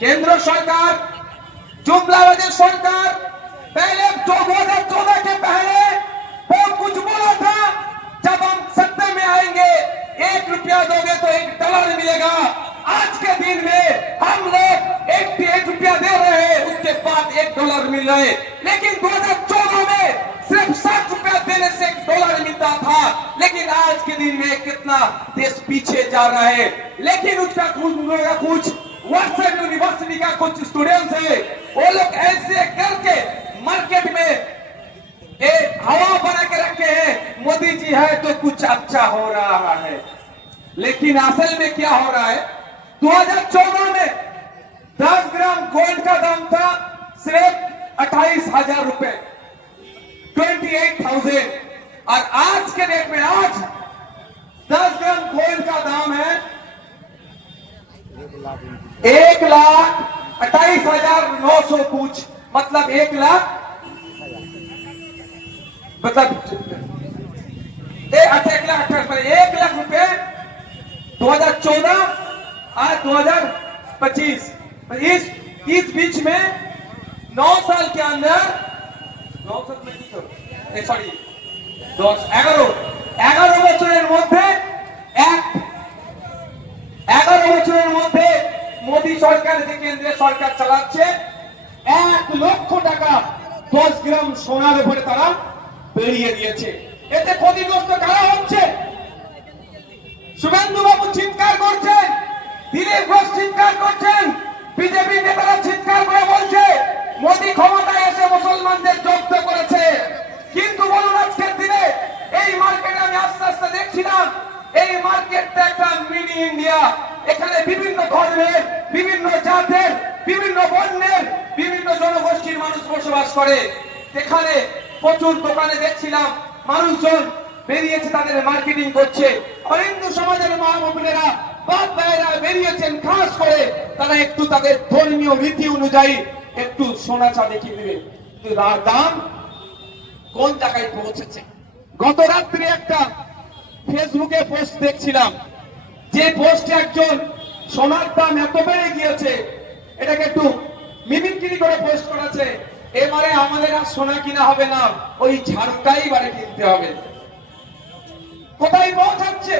केंद्र सरकार जुमलाबाजी सरकार पहले 2014 के पहले बहुत कुछ बोला था, जब हम सत्ता में आएंगे 1 रुपया दोगे तो $1 मिलेगा। आज के दिन में हम लोग 1 रुपया दे रहे हैं, उसके बाद $1 मिल रहे, लेकिन 2014 में सिर्फ 7 रुपया देने से $1 मिलता था। लेकिन आज के दिन में कितना देश पीछे जा रहा है। लेकिन उसका कुछ व्हाट्सएप यूनिवर्सिटी का कुछ स्टूडेंट्स है, वो लोग ऐसे करके मार्केट में एक हवा बना के रखे हैं, मोदी जी है तो कुछ अच्छा हो रहा है। लेकिन असल में क्या हो रहा है, 2014 में 10 ग्राम गोल्ड का दाम था सिर्फ 28,000 रुपए, 28,000, और आज के डेट में आज 10 ग्राम गोल्ड का दाम है 1,28,900 कुछ, मतलब 1 लाख, मतलब 1 लाख रुपए 2014 और 2025, इस बीच में 9 साल के अंदर 9 साल में सॉरी 11 বছরের মধ্যে 11 বছরের মধ্যে মোদী সরকার যে কেন্দ্রীয় সরকার চালাচ্ছে 1 লক্ষ টাকা 10 গ্রাম সোনার উপরে তারা বেরিয়ে দিয়েছে। এতে ক্ষতিগ্রস্ত কারা হচ্ছে? শুভেন্দু বাবু চিৎকার করছেন, দিলীপ ঘোষ চিৎকার করছেন, বিজেপি নেতারা চিৎকার করে বলছে মোদী ক্ষমতায় এসে মুসলমানদের জব্দ করেছে। কিন্তু বলুন আজকের দিনে এই মার্কেটে আমি আস্তে আস্তে দেখছিলাম, এই মার্কেটটা একটা মিনি ইন্ডিয়া। এখানে বিভিন্ন ধর্মের, বিভিন্ন জাতের, বিভিন্ন বর্ণের, বিভিন্ন জনগোষ্ঠীর মানুষ বসবাস করে। এখানে প্রচুর দোকানে দেখছিলাম মানুষজন বেরিয়েছে, তাদের মার্কেটিং করছে। আর হিন্দু সমাজের মা বোনেরা, বাপ ভাইয়েরা বেরিয়েছেন খাস করে, তারা একটু তাদের ধর্মীয় রীতি অনুযায়ী একটু সোনা চাঁদি কিনবে। কিন্তু দাম কোন জায়গায় পৌঁছেছে? গত রাত্রে একটা ফেসবুকে পোস্ট দেখছিলাম, যে পোস্টে একজন সোনার দাম এত বেড়ে গিয়েছে, এটাকে একটু মিমিক্রি করে পোস্ট করেছে, এবারে আমাদের আর সোনা কিনা হবে না, ওই ঝাড়ুটাই এবারে কিনতে হবে। কোথায় পৌঁছাচ্ছে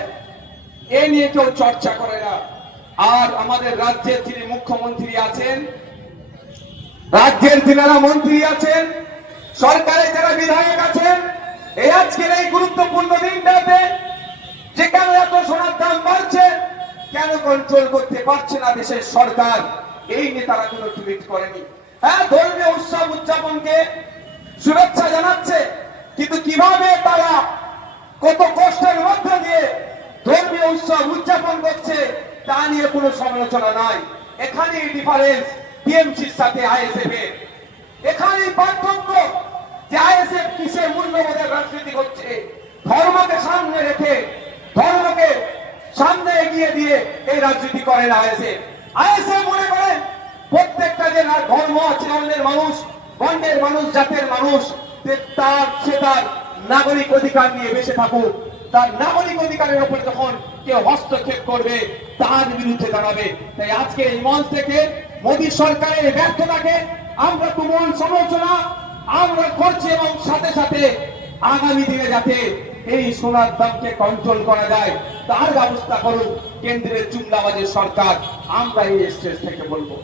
এ নিয়ে কেউ চর্চা করে না। আর আমাদের রাজ্যের যিনি মুখ্যমন্ত্রী আছেন, রাজ্যের যিনারা মন্ত্রী আছেন, সরকারের যারা বিধায়ক আছেন, এই আজকের এই গুরুত্বপূর্ণ দিনটাতে যে কেন এত সোনার দাম বাড়ছে, কেন কন্ট্রোল করতে পারছে না দেশের সরকার, এই নিয়ে তারা কোনো টুইট করেনি। হ্যাঁ, ধর্মীয় উৎসব উদযাপনকে শুভেচ্ছা জানাচ্ছে, কিন্তু কিভাবে তারা কত কষ্টের মধ্যে দিয়ে ধর্মীয় উৎসব উদযাপন করছে তা নিয়ে কোনো সমালোচনা নাই। এখানেই ডিফারেন্স টিএমসির সাথে আইএসএফ এর, এখানেই পার্থক্য যে আইএসএফ কিসের মূল্যবোধের রাজনীতি করছে, ধর্মকে সামনে রেখে, ধর্মকে সামনে এগিয়ে দিয়ে এই রাজনীতি করে না আইএসএফ। আইএসএফ মনে করেন প্রত্যেকটা যে ধর্ম আছে, অন্যের মানুষ, বর্ণের মানুষ, জাতের মানুষ, সে তার নাগরিক অধিকার নিয়ে বেঁচে থাকুক। তার নাগরিক অধিকারের উপরে যখন কেউ হস্তক্ষেপ করবে তার বিরুদ্ধে দাঁড়াবে। তাই আজকে এই মঞ্চ থেকে মোদী সরকারের ব্যর্থতাকে আমরা তুমুল সমালোচনা আমরা করছি, এবং সাথে সাথে আগামী দিনে যাতে এই সোনার দামকে কন্ট্রোল করা যায় তার ব্যবস্থা করুক কেন্দ্রের জুমলাবাজি সরকার, আমরা এই স্টেজ থেকে বলবো।